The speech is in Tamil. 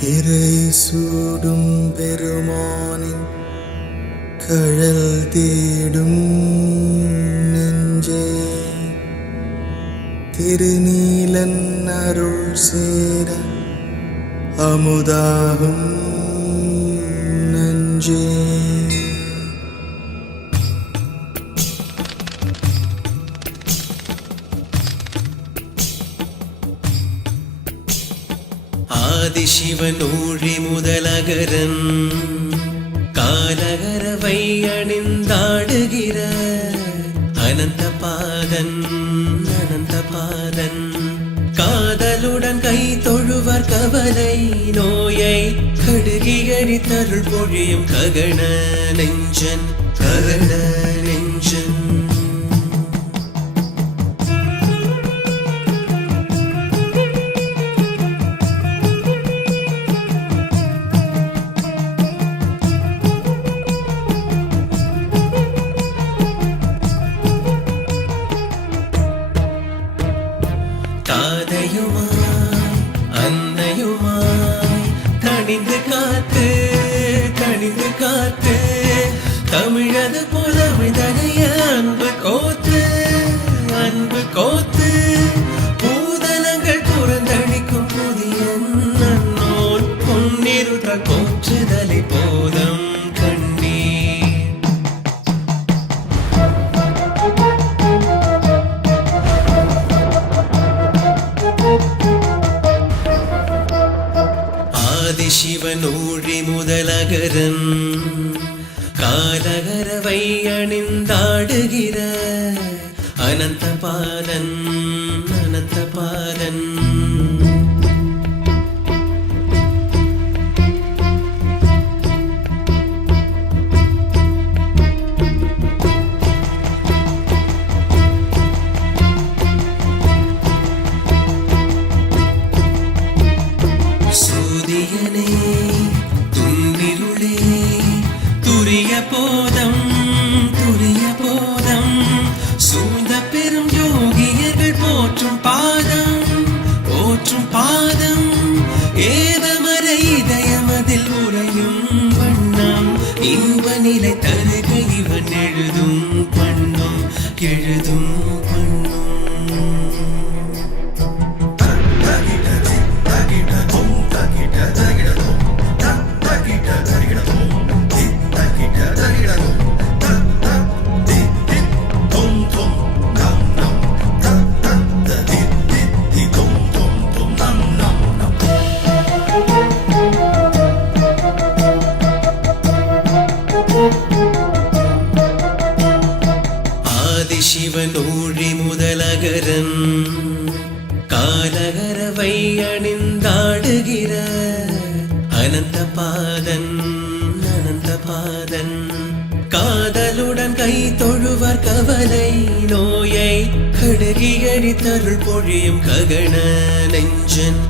திரை சூடும் பெருமானின் கழல் தேடும் நெஞ்சே, திருநீலன் அருள் சேர அமுதாகும் நஞ்சே. ஆதிசிவன் ஊழி முதலகரன் காலகரவை அணிந்தாடுகிற அனந்த பாதன் காதலுடன் கை தொழுவர் கவலை நோயை கடுகியடி தருள் பொழியும் ககன நெஞ்சன். தாதையுமாய் அன்னையுமாய் தணிந்து காத்து தமிழது புலமிதனைய அன்பு கோத்து பூதலங்கள் புறந்தளிக்கும் புதிய நன்னோல் பொன்னிருத கோற்றுதலை போதம் ஆதிசிவன் ஊழி முதலகரன் காலகரவை அணிந்தாடுகிற அனந்த பாதன். சூதியனே துன்னிருளே துரிய போதம் சூழ்ந்த பெரும் யோகியர்கள் போற்றும் பாதம் ஏதமர இதயமதில் உறையும் வண்ணம் இன்ப நிலை தருக இவன் எழுதும் பண்ணும். ஆதிசிவன் ஊழி முதலகரன் காலகரவை அணிந்தாடுகிற அனந்த பாதன் காதலுடன் கை தொழுவர் கவலை நோயை கடுகியடி தருள் பொழியும் ககன நெஞ்சன்.